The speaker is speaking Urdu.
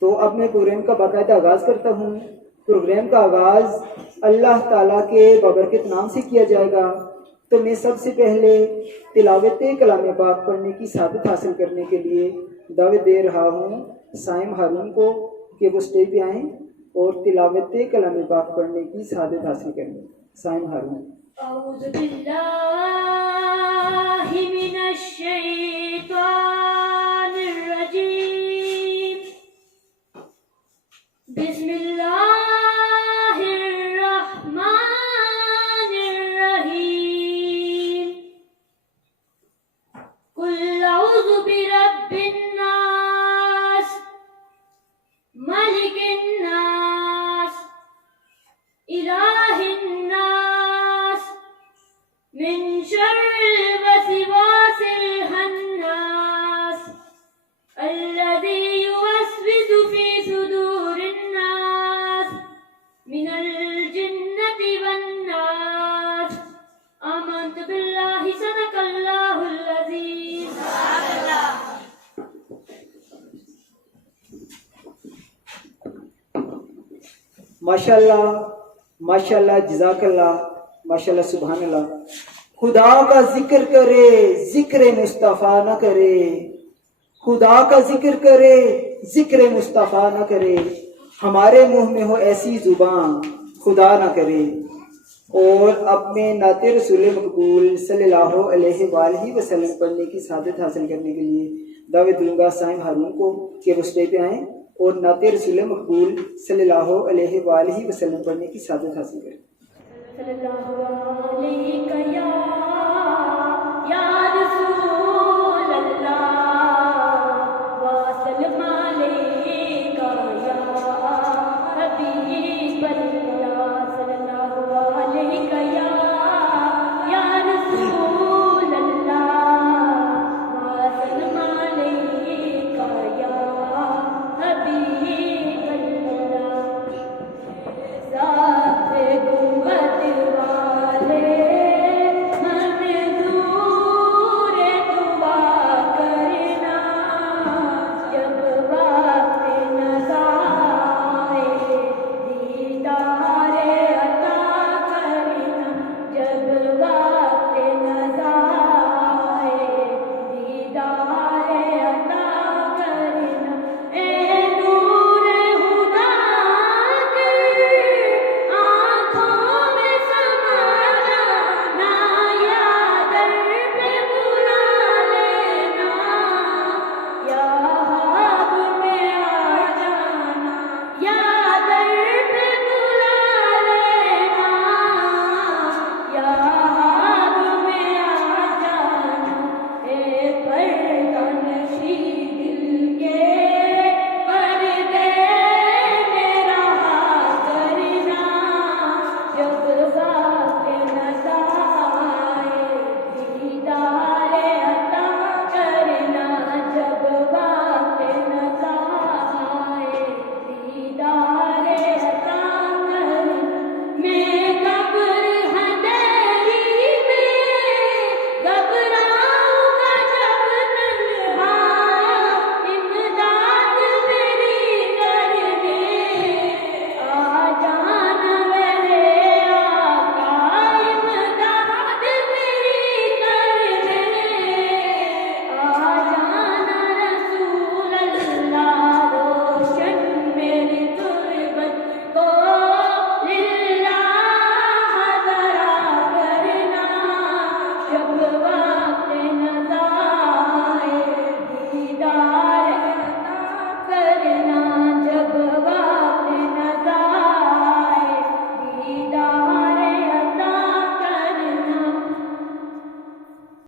تو اب میں پروگرام کا باقاعدہ آغاز کرتا ہوں۔ پروگرام کا آغاز اللہ تعالیٰ کے بابرکت نام سے کیا جائے گا۔ تو میں سب سے پہلے تلاوت کلام پاک پڑھنے کی سعادت حاصل کرنے کے لیے دعوت دے رہا ہوں سائم ہارون کو کہ وہ اسٹیج پہ آئیں اور تلاوت کلام پاک پڑھنے کی سعادت حاصل کریں۔ سائم ہارون۔ اعوذ باللہ من الشیطان الرجیم، بسم اللہ الرحمن الرحیم، قل اعوذ برب الناس، ملک الناس، الہ الناس، من شر الوسواس الخناس الذي يوسوس في صدور الناس من الجنة والناس۔ آمنت بالله صدق الله العظيم۔ ماشاءاللہ ماشاءاللہ، جزاک اللہ، ماشاءاللہ، سبحان اللہ۔ خدا کا ذکر کرے ذکر مصطفیٰ نہ کرے، خدا کا ذکر کرے ذکر مصطفیٰ نہ کرے، ہمارے منہ میں ہو ایسی زبان خدا نہ کرے۔ اور اپنے نعت رسول مقبول صلی اللہ علیہ وآلہ وسلم پڑھنے کی سعادت حاصل کرنے کے لیے دعوت دوں گا سائم ہارون کو کہ وہ اسٹیج پہ آئیں اور نعت رسول مقبول صلی اللہ علیہ وآلہ وسلم پڑھنے کی سعادت حاصل کریں۔ صلی اللہ علیہ یا